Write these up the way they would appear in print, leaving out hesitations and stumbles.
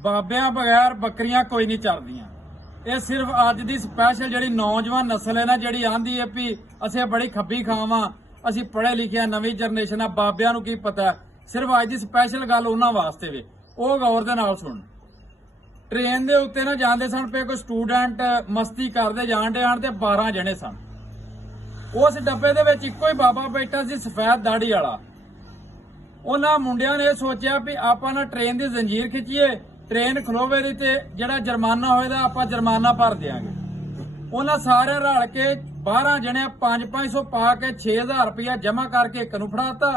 ਬਾਬਿਆਂ ਬਗੈਰ ਬੱਕਰੀਆਂ ਕੋਈ ਨਹੀਂ ਚੱਲਦੀਆਂ। ਇਹ ਸਿਰਫ ਅੱਜ ਦੀ ਸਪੈਸ਼ਲ ਜਿਹੜੀ ਨੌਜਵਾਨ ਨਸਲ ਹੈ ਨਾ, ਜਿਹੜੀ ਆਂਦੀ ਹੈ ਵੀ ਅਸੀਂ ਬੜੀ ਖੱਬੀ ਖਾਵਾਂ, ਅਸੀਂ ਪੜ੍ਹੇ ਲਿਖੇ ਆ, ਨਵੀਂ ਜਨਰੇਸ਼ਨ ਆ, ਬਾਬਿਆਂ ਨੂੰ ਕੀ ਪਤਾ। ਸਿਰਫ ਅੱਜ ਦੀ ਸਪੈਸ਼ਲ ਗੱਲ ਉਹਨਾਂ ਵਾਸਤੇ ਵੇ। ਉਹ ਗੌਰ ਦੇ ਨਾਲ ਸੁਣ। ਟ੍ਰੇਨ ਦੇ ਉੱਤੇ ਨਾ ਜਾਂਦੇ ਸਨ ਪਏ ਕੋਈ ਸਟੂਡੈਂਟ ਮਸਤੀ ਕਰਦੇ ਜਾਣ ਤੇ 12 ਜਣੇ ਸਨ। ਉਸ ਡੱਬੇ ਦੇ ਵਿੱਚ ਇੱਕੋ ਹੀ ਬਾਬਾ ਬੈਠਾ ਸੀ, ਸਫੈਦ ਦਾੜੀ ਵਾਲਾ। ਉਹਨਾਂ ਮੁੰਡਿਆਂ ਨੇ ਇਹ ਸੋਚਿਆ ਵੀ ਆਪਾਂ ਨਾ ਟ੍ਰੇਨ ਦੀ ਜ਼ੰਜੀਰ ਖਿੱਚੀਏ, ਟ੍ਰੇਨ ਖਲੋਵੇ ਦੀ ਤੇ ਜਿਹੜਾ ਜੁਰਮਾਨਾ ਹੋਏਗਾ ਆਪਾਂ ਜੁਰਮਾਨਾ ਭਰ ਦਿਆਂਗੇ। ਉਹਨਾਂ ਸਾਰੇ ਰਲ ਕੇ 12 ਜਣੇ 500 ਪਾ ਕੇ 6000 ਰੁਪਇਆ ਜਮ੍ਹਾਂ ਕਰਕੇ ਇੱਕ ਨੂੰ ਫੜਾਤਾ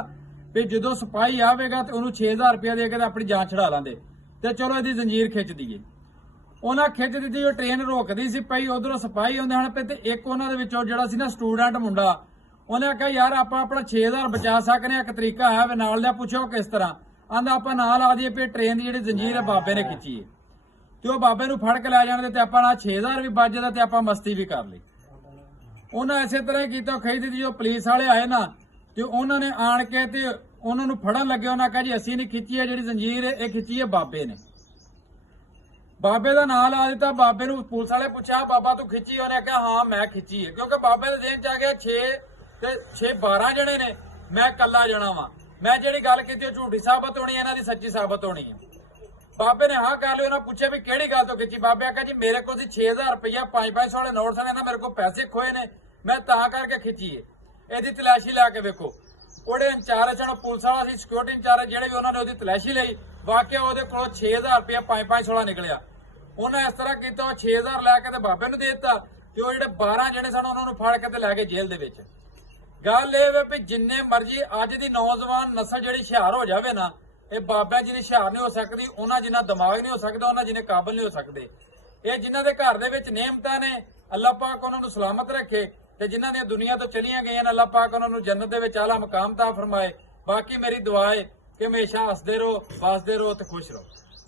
ਵੀ ਜਦੋਂ ਸਿਪਾਹੀ ਆਵੇਗਾ ਤੇ ਉਹਨੂੰ 6000 ਰੁਪਇਆ ਦੇ ਕੇ ਆਪਣੀ ਜਾਨ ਛੁਡਾ ਲਾਂਦੇ ਤੇ ਚਲੋ ਇਹਦੀ ਜ਼ੰਜੀਰ ਖਿੱਚ ਦਈਏ। ਉਹਨਾਂ ਖਿੱਚ ਦਿੱਤੀ। ਉਹ ਟ੍ਰੇਨ ਰੁਕਦੀ ਸੀ ਪਈ, ਉਧਰੋਂ ਸਿਪਾਹੀ ਆਉਂਦੇ ਹਨ ਪਏ ਤੇ ਇੱਕ ਉਹਨਾਂ ਦੇ ਵਿੱਚੋਂ ਜਿਹੜਾ ਸੀ ਨਾ ਸਟੂਡੈਂਟ ਮੁੰਡਾ, ਉਹਨੇ ਆਖਿਆ ਯਾਰ ਆਪਾਂ ਆਪਣਾ 6000 ਬਚਾ ਸਕਦੇ ਆ, ਇੱਕ ਤਰੀਕਾ ਹੈ। ਨਾਲ ਦਾ ਪੁੱਛੋ ਕਿਸ ਤਰ੍ਹਾਂ। ਆਂਦਾ ਆਪਾਂ ਨਾਲ ਆ ਜਾਈਏ ਵੀ ਟ੍ਰੇਨ ਦੀ ਜਿਹੜੀ ਜ਼ੰਜੀਰ ਹੈ ਬਾਬੇ ਨੇ ਖਿੱਚੀ ਹੈ ਤੇ ਉਹ ਬਾਬੇ ਨੂੰ ਫੜ ਕੇ ਲੈ ਜਾਣਗੇ ਤੇ ਆਪਾਂ ਨਾਲ 6000 ਵੀ ਬਚ ਜਾਂਦਾ ਤੇ ਆਪਾਂ ਮਸਤੀ ਵੀ ਕਰ ਲਈ। ਉਹਨਾਂ ਇਸੇ ਤਰ੍ਹਾਂ ਹੀ ਕੀਤਾ। ਖਿੱਚ ਦਿੱਤੀ। ਜੋ ਪੁਲਿਸ ਵਾਲੇ ਆਏ ਨਾ ਤੇ ਉਹਨਾਂ ਨੇ ਆਣ ਕੇ ਤੇ ਉਹਨਾਂ ਨੂੰ ਫੜਨ ਲੱਗੇ। ਉਹਨਾਂ ਕਹਾ ਜੀ ਅਸੀਂ ਨਹੀਂ ਖਿੱਚੀ ਹੈ ਜਿਹੜੀ ਜ਼ੰਜੀਰ, ਇਹ ਖਿੱਚੀ ਹੈ ਬਾਬੇ ਨੇ। ਬਾਬੇ ਦਾ ਨਾਂ ਲਾ ਦਿੱਤਾ। ਬਾਬੇ ਨੂੰ ਪੁਲਿਸ ਵਾਲੇ ਪੁੱਛਿਆ ਬਾਬਾ ਤੂੰ ਖਿੱਚੀ? ਉਹਨੇ ਕਿਹਾ ਹਾਂ ਮੈਂ ਖਿੱਚੀ ਹੈ, ਕਿਉਂਕਿ ਬਾਬੇ ਦੇ ਦੇਣ ਚ ਆ ਗਿਆ 6 ਤੇ 6 12 ਜਣੇ ਨੇ, ਮੈਂ ਇਕੱਲਾ ਜਣਾ ਵਾਂ। ਮੈਂ ਜਿਹੜੀ ਗੱਲ ਕੀਤੀ ਉਹ ਝੂਠੀ ਸਾਬਤ ਹੋਣੀ, ਇਹਨਾਂ ਦੀ ਸੱਚੀ ਸਾਬਤ ਹੋਣੀ ਹੈ। ਬਾਬੇ ਨੇ ਹਾਂ ਕਰ ਲਈ। ਉਹਨਾਂ ਪੁੱਛਿਆ ਵੀ ਕਿਹੜੀ ਗੱਲ ਤੋਂ ਖਿੱਚੀ? ਬਾਬੇ ਆਖਿਆ ਜੀ ਮੇਰੇ ਕੋਲ ਸੀ 6000 ਰੁਪਇਆ 500 ਵਾਲੇ ਨੋਟ ਸਨ, ਨਾ ਮੇਰੇ ਕੋਲ ਪੈਸੇ ਖੋਏ ਨੇ, ਮੈਂ ਤਾਂ ਕਰਕੇ ਖਿੱਚੀ ਹੈ। ਇਹਦੀ ਤਲਾਸ਼ੀ ਲਾ ਕੇ ਵੇਖੋ। ਉਹਦੇ ਇੰਚਾਰਜ ਹਨ, ਪੁਲਿਸ ਵਾਲਾ ਸੀ, ਸਿਕਿਉਰਿਟੀ ਇੰਚਾਰਜ, ਜਿਹੜੇ ਵੀ ਉਹਨਾਂ ਨੇ ਉਹਦੀ ਤਲਾਸ਼ੀ ਲਈ। ਵਾਕਿਆ ਉਹਦੇ ਕੋਲ 6000 ਰੁਪਇਆ 500 ਵਾਲਾ ਨਿਕਲਿਆ। ਉਹਨਾਂ ਇਸ ਤਰ੍ਹਾਂ ਕੀਤਾ, ਉਹ 6000 ਲੈ ਕੇ ਤੇ ਬਾਬੇ ਨੂੰ ਦੇ ਦਿੱਤਾ ਤੇ ਉਹ ਜਿਹੜੇ 12 ਜਣੇ ਸਨ ਉਹਨਾਂ ਨੂੰ ਫੜ ਕੇ ਤੇ ਲੈ ਕੇ ਜੇਲ੍ਹ ਦੇ ਵਿੱਚ। ਗੱਲ ਇਹ ਵੇ ਵੀ ਜਿੰਨੇ ਮਰਜ਼ੀ ਅੱਜ ਦੀ ਨੌਜਵਾਨ ਨਸਲ ਜਿਹੜੀ ਹੁਸ਼ਿਆਰ ਹੋ ਜਾਵੇ ਨਾ, ਇਹ ਬਾਬਿਆਂ ਜਿਹੀ ਹੁਸ਼ਿਆਰ ਨਹੀਂ ਹੋ ਸਕਦੀ। ਉਹਨਾਂ ਜਿੰਨਾ ਦਿਮਾਗ ਨਹੀਂ ਹੋ ਸਕਦਾ, ਉਹਨਾਂ ਜਿੰਨੇ ਕਾਬਲ ਨਹੀਂ ਹੋ ਸਕਦੇ। ਇਹ ਜਿਨ੍ਹਾਂ ਦੇ ਘਰ ਦੇ ਵਿੱਚ ਨਿਯਮਤਾਂ ਨੇ, ਅੱਲਾਹ ਪਾਕ ਉਹਨਾਂ ਨੂੰ ਸਲਾਮਤ ਰੱਖੇ ਤੇ ਜਿਨ੍ਹਾਂ ਦੀਆਂ ਦੁਨੀਆ ਤੋਂ ਚਲੀਆਂ ਗਈਆਂ ਨੇ, ਅੱਲਾਹ ਪਾਕ ਉਹਨਾਂ ਨੂੰ ਜੰਨਤ ਦੇ ਵਿੱਚ ਆਲਾ ਮਕਾਮ ਤਾ ਫਰਮਾਏ। ਬਾਕੀ ਮੇਰੀ ਦੁਆ ਹੈ ਕਿ ਹਮੇਸ਼ਾ ਹੱਸਦੇ ਰਹੋ, ਵਸਦੇ ਰਹੋ ਤੇ ਖੁਸ਼ ਰਹੋ।